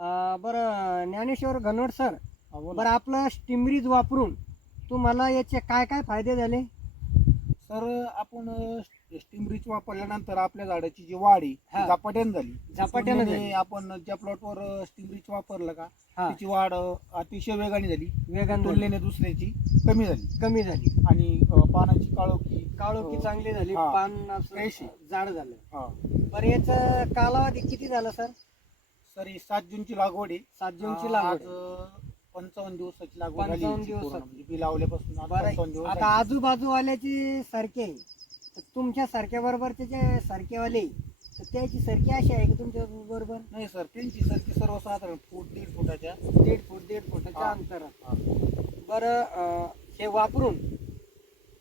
अं, बरं ज्ञानेश्वर घनवट सर. बरं आपलं स्टिमरीज वापरून तुम्हाला याचे काय काय फायदे झाले सर आपण स्टीम रिच वापरल्यानंतर आपल्या झाडाची जी वाढ आहे हा. ती झपाट्यानं झाली झपाट्यानं पूर्णपणे झाली. आपण ज्या प्लॉटवर स्टीम रिच वापरलं का हा त्याची वाढ अं, अतिशय वेगाने झाली वेगान तुलनेने दुसऱ्याची कमी झाली कमी झाली आणि अं, पानाची काळोखी काळोखी अं, चांगली झाली हा. पान असं फ्रेश आहे. जाड झालं हा. बरं याचा कालावधी किती झाला सर सर ही सात जूनची लागवड आहे सात जूनची लागवड पंचावन्न दिवसाची लागवड झाली 55 याची पूर्ण. दिवसात. म्हणजे बी लावल्यापासून आज बरं पंचावन्न दिवस आता झाले. आजूबाजूवाल्याची सारखे आहे. तर तुमच्या जे सारखेवाले तर त्याची सारखी अशी आहे की तुमच्या बरोबर नाही सर त्यांची सरकी सर्वसाधारण फूट दीड फुटाच्या दीड फूट दीड फुटाच्या हा. अंतरात हा. बरं अं, हे वापरून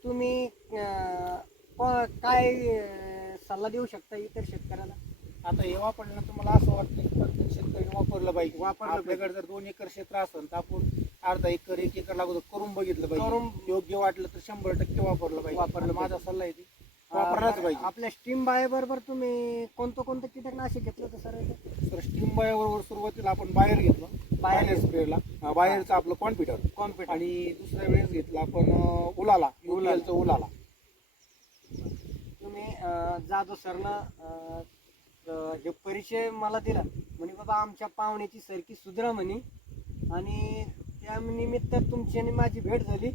तुम्ही अं, प- काय अं, सल्ला देऊ शकता इतर शेतकऱ्याला आता हे वापरल्यानंतर मला असं वाटतं की प्रत्येक शेतकऱ्याने वापरलं पाहिजे. वापरलं आपल्याकडे जर दोन एकर क्षेत्र असेल तर आपण अर्धा एकर एक एकर लागू करून बघितलं पाहिजे. करून- योग्य वाटलं तर शंभर टक्के वापरलं पाहिजे. वापरलं माझा सल्ला आहे की वापरलाच पाहिजे. आपल्या स्टीम बाय बरोबर तुम्ही कोणतं कोणतं कीटकनाशक घेतलं होतं सर तर स्टीम बाय बरोबर सुरुवातीला आपण बाहेर घेतलं. बाहेर बाहेर स्प्रेला. बाहेरचं आपलं कॉन्फिडर कॉन्फिडन्स आणि दुसऱ्या वेळेस घेतलं आपण अं, उलाला. उलालचं उलाला. तुम्ही अं, जाधव सरनं अं, तर हे परिचय मला दिला. म्हणे बाबा आमच्या पाहुण्याची सरकी सुधरा म्हणे. आणि त्या निमित्त तुमची आणि माझी भेट झाली.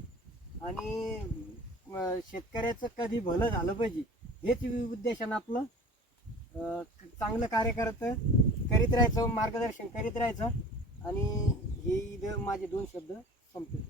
आणि शेतकऱ्याचं कधी भलं झालं पाहिजे हेच उद्देशानं आपलं. चांगलं कार्य करत करीत राहायचं मार्गदर्शन करीत राहायचं. आणि हे इथं माझे दोन शब्द संपले.